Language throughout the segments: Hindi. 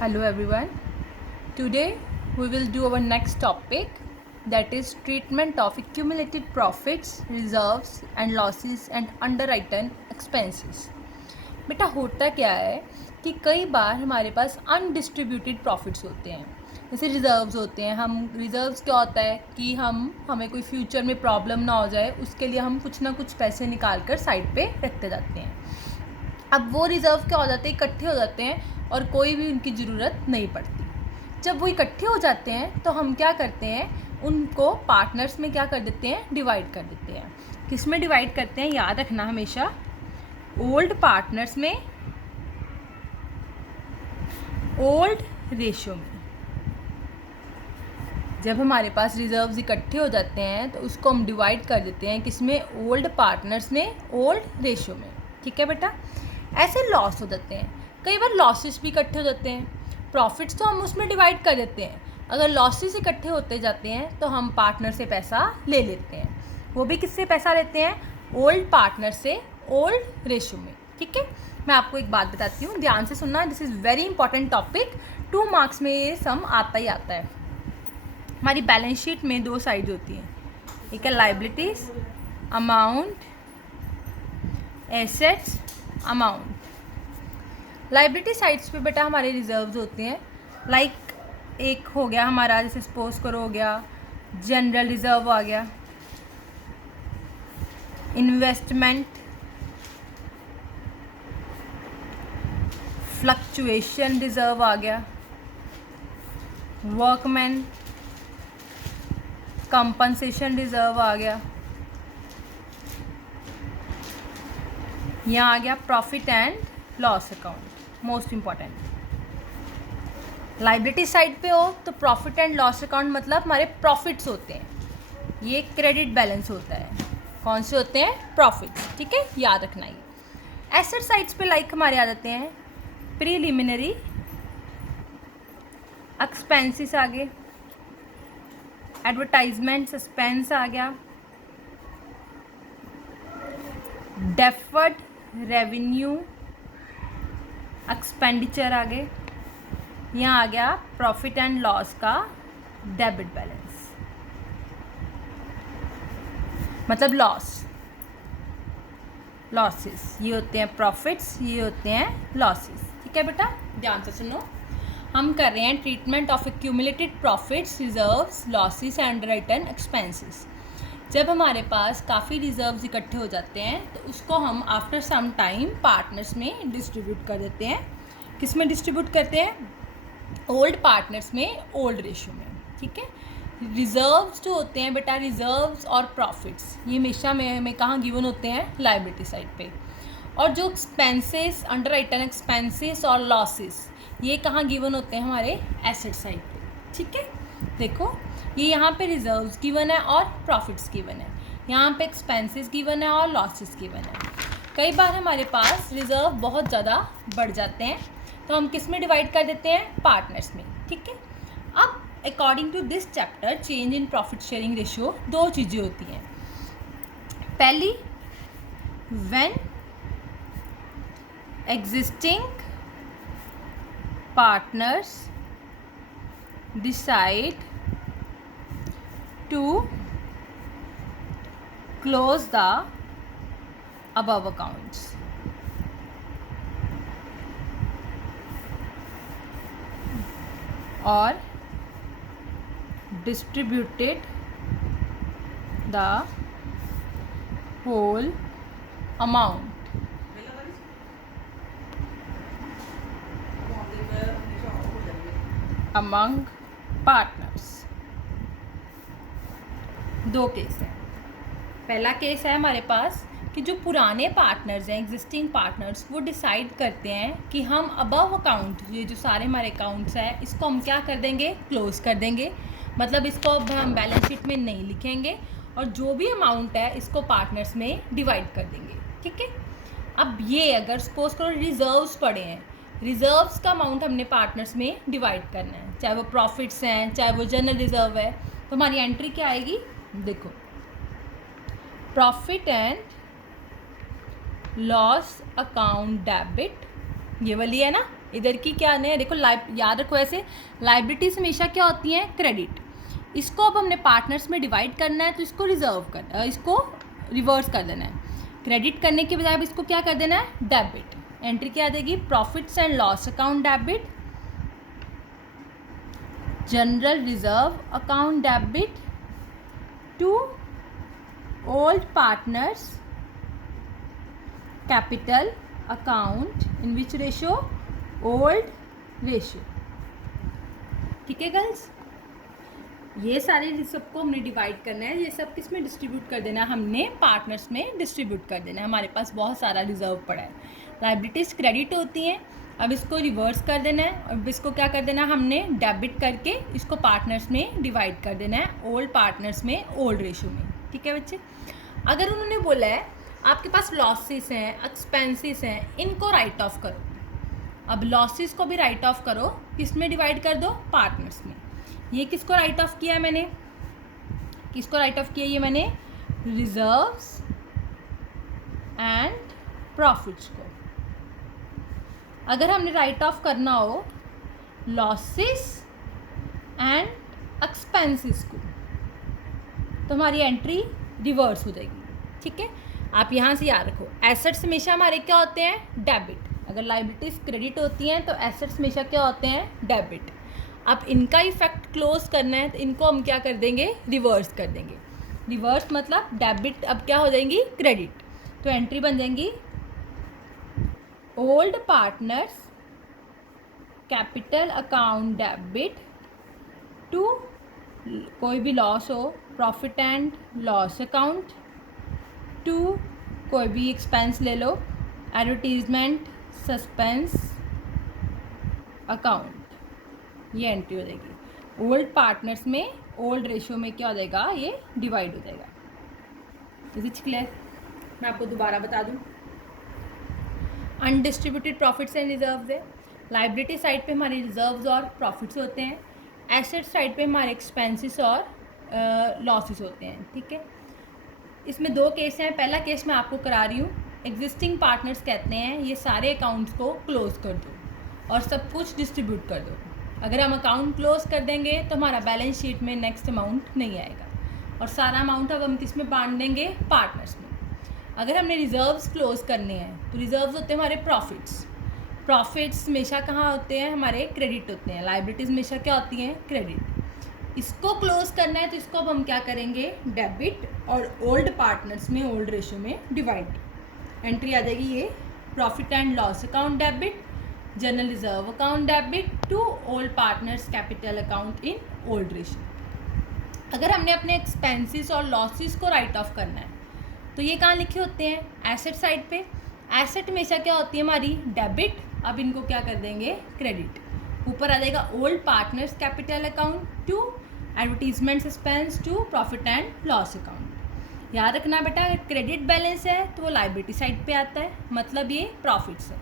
Hello everyone. Today we will do our next topic, that is treatment of accumulated profits, reserves and losses and underwritten expenses. बेटा होता क्या है कि कई बार हमारे पास अनडिस्ट्रीब्यूटेड प्रॉफिट्स होते हैं, जैसे रिजर्व्स होते हैं। हम रिजर्व्स क्या होता है कि हमें कोई फ्यूचर में प्रॉब्लम ना हो जाए, उसके लिए हम कुछ ना कुछ पैसे निकाल कर साइड पे रखते जाते हैं। अब वो रिज़र्व क्या हो जाते हैं, इकट्ठे हो जाते हैं और कोई भी उनकी ज़रूरत नहीं पड़ती। जब वो इकट्ठे हो जाते हैं तो हम क्या करते हैं, उनको पार्टनर्स में क्या कर देते हैं, डिवाइड कर देते हैं। किस में डिवाइड करते हैं, याद रखना हमेशा, ओल्ड पार्टनर्स में, ओल्ड रेशियो में। जब हमारे पास रिजर्व्स इकट्ठे हो जाते हैं तो उसको हम डिवाइड कर देते हैं किसमें, ओल्ड पार्टनर्स में, ओल्ड रेशियो में। ठीक है बेटा। ऐसे लॉस हो जाते हैं, कई बार लॉसेस भी इकट्ठे हो जाते हैं। प्रॉफिट्स तो हम उसमें डिवाइड कर देते हैं, अगर लॉसेस इकट्ठे होते जाते हैं तो हम पार्टनर से पैसा ले लेते हैं। वो भी किससे पैसा लेते हैं, ओल्ड पार्टनर से, ओल्ड रेशियो में। ठीक है। मैं आपको एक बात बताती हूँ, ध्यान से सुनना, this is very important topic, 2 marks में ये सम आता ही आता है। हमारी बैलेंस शीट में 2 साइड होती हैं, एक है liabilities amount, assets amount. Liability sides पे बेटा हमारे रिजर्व्स होते हैं, लाइक एक हो गया हमारा, जैसे सपोज करो हो गया जनरल रिजर्व आ गया, इन्वेस्टमेंट, फ्लक्चुएशन रिजर्व आ गया, वर्कमैन कंपनसेशन रिजर्व आ गया, यहाँ आ गया profit and loss account. Most important, liability side पे हो तो प्रॉफिट एंड लॉस अकाउंट मतलब हमारे प्रॉफिट्स होते हैं, ये क्रेडिट बैलेंस होता है। कौन से होते हैं, प्रॉफिट्स। ठीक है, याद रखना ये। एसेट साइड्स पे लाइक हमारे आ जाते हैं प्रीलिमिनरी एक्सपेंसेस आ गए, एडवर्टाइजमेंट सस्पेंस आ गया, डेफर्ड रेवेन्यू एक्सपेंडिचर आ गए, यहाँ आ गया प्रॉफिट एंड लॉस का डेबिट बैलेंस, मतलब लॉसेस। ये होते हैं प्रॉफिट्स, ये होते हैं लॉसेस। ठीक है बेटा, ध्यान से सुनो। हम कर रहे हैं treatment of accumulated profits, reserves, losses and underwritten expenses. जब हमारे पास काफ़ी रिजर्व्स इकट्ठे हो जाते हैं तो उसको हम आफ्टर सम टाइम पार्टनर्स में डिस्ट्रीब्यूट कर देते हैं। किस में डिस्ट्रीब्यूट करते हैं, ओल्ड पार्टनर्स में, ओल्ड रेशियो में। ठीक है। रिजर्व्स जो होते हैं बेटा, रिजर्व्स और प्रॉफिट्स ये हमेशा में कहाँ गिवन होते हैं, लाइबिलिटी साइड पे। और जो एक्सपेंसेस, अंडरराइटन एक्सपेंसेस और लॉसेस ये कहाँ गिवन होते हैं, हमारे एसेट साइड पे। ठीक है। देखो ये यहाँ पे रिजर्व्स गिवन है और प्रॉफिट्स गिवन है, यहाँ पे एक्सपेंसेस गिवन है और लॉसेस गिवन है। कई बार हमारे पास रिजर्व बहुत ज़्यादा बढ़ जाते हैं तो हम किस में डिवाइड कर देते हैं, पार्टनर्स में। ठीक है। अब according to this chapter, change in profit sharing ratio 2 चीज़ें होती हैं। पहली, when existing partners decide to close the above accounts, or distributed the whole amount among partners. 2 case हैं। पहला केस है हमारे पास कि जो पुराने पार्टनर्स हैं, एग्जिस्टिंग पार्टनर्स, वो डिसाइड करते हैं कि हम अबव अकाउंट, ये जो सारे हमारे अकाउंट्स हैं, इसको हम क्या कर देंगे, क्लोज कर देंगे। मतलब इसको अब हम बैलेंस शीट में नहीं लिखेंगे और जो भी अमाउंट है इसको पार्टनर्स में डिवाइड कर देंगे। ठीक है। अब ये अगर सपोज करो रिजर्व्स पड़े हैं, रिजर्व्स का अमाउंट हमने पार्टनर्स में डिवाइड करना है, चाहे वो प्रॉफिट्स हैं, चाहे वो जनरल रिजर्व है, तो हमारी एंट्री क्या आएगी, देखो profit and loss account debit, ये वाली है ना, इधर की क्या है, देखो याद रखो ऐसे, लाइबिलिटीज हमेशा क्या होती हैं, क्रेडिट। इसको अब हमने पार्टनर्स में डिवाइड करना है तो इसको इसको रिवर्स कर देना है। क्रेडिट करने के बजाय अब इसको क्या कर देना है, डेबिट। एंट्री क्या आ जाएगी, profits and loss account debit, general reserve account debit to old partners capital account in which ratio, old ratio. ठीक है गर्ल्स, ये सारे सबको हमने डिवाइड करना है, ये सब किस में डिस्ट्रीब्यूट कर देना है, हमने पार्टनर्स में डिस्ट्रीब्यूट कर देना है। हमारे पास बहुत सारा रिजर्व पड़ा है, लाइबिलिटीज़ क्रेडिट होती हैं, अब इसको रिवर्स कर देना है। अब इसको क्या कर देना है, हमने डेबिट करके इसको पार्टनर्स में डिवाइड कर देना है, ओल्ड पार्टनर्स में ओल्ड रेशियो में। ठीक है बच्चे, अगर उन्होंने बोला है आपके पास लॉसेस हैं, एक्सपेंसेस हैं, इनको राइट ऑफ करो, अब लॉसेस को भी राइट ऑफ करो, किस में डिवाइड कर दो, पार्टनर्स में। ये किसको राइट ऑफ किया है मैंने, किसको राइट ऑफ किया, ये मैंने रिजर्व्स एंड प्रॉफिट्स को। अगर हमने राइट ऑफ करना हो लॉसेस एंड एक्सपेंसेस को तो हमारी एंट्री रिवर्स हो जाएगी। ठीक है, आप यहाँ से याद रखो, एसेट्स हमेशा हमारे क्या होते हैं, डेबिट। अगर लाइबिलिटीज क्रेडिट होती हैं तो एसेट्स हमेशा क्या होते हैं, डेबिट। अब इनका इफेक्ट क्लोज करना है तो इनको हम क्या कर देंगे, रिवर्स कर देंगे। रिवर्स मतलब डेबिट अब क्या हो जाएंगी, क्रेडिट। तो एंट्री बन जाएंगी old partners capital account debit to, कोई भी लॉस हो, profit and loss account to, कोई भी एक्सपेंस ले लो, एडवर्टीजमेंट सस्पेंस अकाउंट। ये एंट्री हो जाएगी ओल्ड पार्टनर्स में, ओल्ड रेशियो में क्या हो जाएगा, ये डिवाइड हो जाएगा। Is it clear? मैं आपको दोबारा बता दूं, अनडिस्ट्रीब्यूटेड प्रॉफिट्स एंड रिजर्व्स है, लाइबिलिटी साइड पे हमारे रिजर्व्स और प्रॉफिट्स होते हैं, एसेट साइड पे हमारे एक्सपेंसेस और लॉसेस होते हैं। ठीक है, इसमें दो केस हैं। पहला केस मैं आपको करा रही हूँ, एग्जिस्टिंग पार्टनर्स कहते हैं ये सारे अकाउंट्स को क्लोज कर दो और सब कुछ डिस्ट्रीब्यूट कर दो। अगर हम अकाउंट क्लोज कर देंगे तो हमारा बैलेंस शीट में नेक्स्ट अमाउंट नहीं आएगा और सारा अमाउंट अब हम किस में बांट देंगे, पार्टनर्स में। अगर हमने रिजर्व्स क्लोज करने हैं तो रिजर्व्स होते हैं हमारे प्रॉफिट्स। प्रॉफिट्स हमेशा कहाँ होते हैं, हमारे क्रेडिट होते हैं। लाइबिलिटीज़ हमेशा क्या होती हैं, क्रेडिट। इसको क्लोज करना है तो इसको अब हम क्या करेंगे, डेबिट, और ओल्ड पार्टनर्स में ओल्ड रेशियो में डिवाइड। एंट्री आ जाएगी ये profit and loss account debit, general reserve account debit to old partners capital account in old ratio. अगर हमने अपने एक्सपेंसेस और लॉसेस को राइट ऑफ करना है तो ये कहाँ लिखे होते हैं, एसेट साइड पे। एसेट हमेशा क्या होती है हमारी, डेबिट, अब इनको क्या कर देंगे, क्रेडिट। ऊपर आ जाएगा old partners capital account to advertisement suspense to profit and loss account. याद रखना बेटा, अगर क्रेडिट बैलेंस है तो वो लाइबिलिटी साइड पे आता है, मतलब ये प्रॉफिट्स है।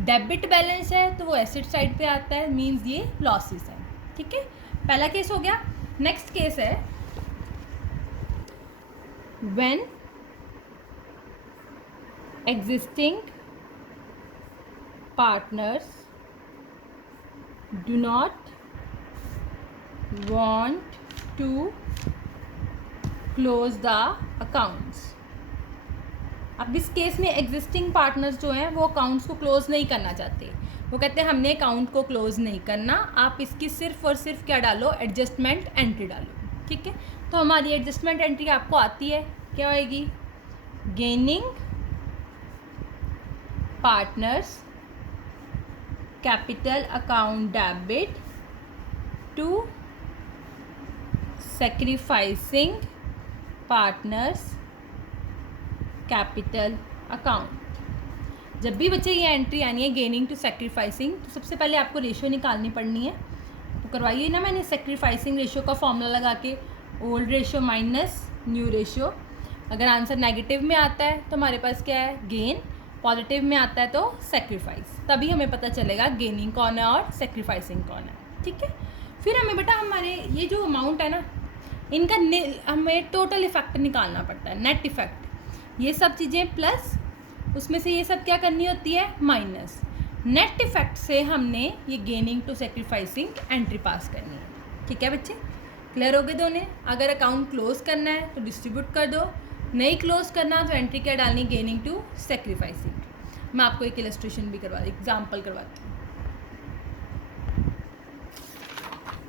डेबिट बैलेंस है तो वो एसेट साइड पे आता है, मींस ये लॉसेस है। ठीक है, पहला केस हो गया। नेक्स्ट केस है when existing partners do not want to close the accounts. अब इस केस में एग्जिस्टिंग पार्टनर्स जो हैं वो अकाउंट्स को क्लोज नहीं करना चाहते। वो कहते हैं हमने अकाउंट को क्लोज नहीं करना, आप इसकी सिर्फ और सिर्फ क्या डालो, एडजस्टमेंट एंट्री डालो। ठीक है, तो हमारी एडजस्टमेंट एंट्री आपको आती है, क्या होएगी, gaining partners capital account debit to sacrificing partners capital account. जब भी बच्चे ये एंट्री आनी है गेनिंग टू सैक्रिफाइसिंग, तो सबसे पहले आपको रेशियो निकालनी पड़नी है। तो करवाइए ना, मैंने सैक्रिफाइसिंग रेशियो का फॉर्मूला लगा के, old ratio minus new ratio. अगर आंसर नेगेटिव में आता है तो हमारे पास क्या है, गेन, पॉजिटिव में आता है तो सैक्रिफाइस। तभी हमें पता चलेगा गेनिंग कौन है और सैक्रिफाइसिंग कौन है। ठीक है, फिर हमें बेटा हमारे ये जो अमाउंट है ना, इनका हमें टोटल इफेक्ट निकालना पड़ता है, नेट इफेक्ट। ये सब चीज़ें प्लस, उसमें से ये सब क्या करनी होती है, माइनस। नेट इफेक्ट से हमने ये gaining to sacrificing entry pass करनी है। ठीक है बच्चे, क्लियर हो गए दोनों। अगर अकाउंट क्लोज करना है तो डिस्ट्रीब्यूट कर दो, नहीं क्लोज करना तो एंट्री क्या डालनी, गेनिंग टू सेक्रीफाइसिंग। मैं आपको एक इलस्ट्रेशन भी एग्जाम्पल करवाती हूँ।